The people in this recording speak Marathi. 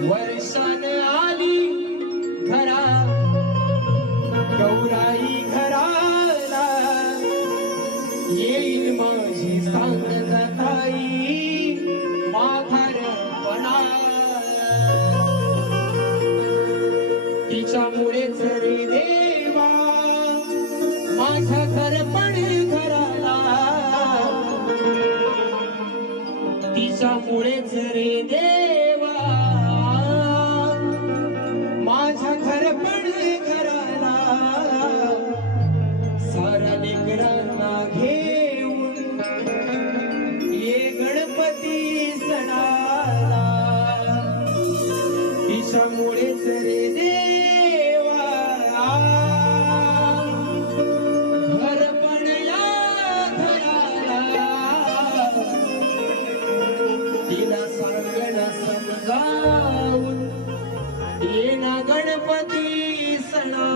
वर्षान आली घरा गौराई घराला येईल माझी सांगता ताई माघारपणा तिच्यामुळेच रे देवा माझ्या घरपण घराला तिच्यामुळेच रे देवा माझ्या घरपण घराला सारा लेकरांना घेऊन ये गणपती सणाला तिच्यामुळेच रे देवा घरपण या घराला तिला सांगण समजावून येना गणपती सणा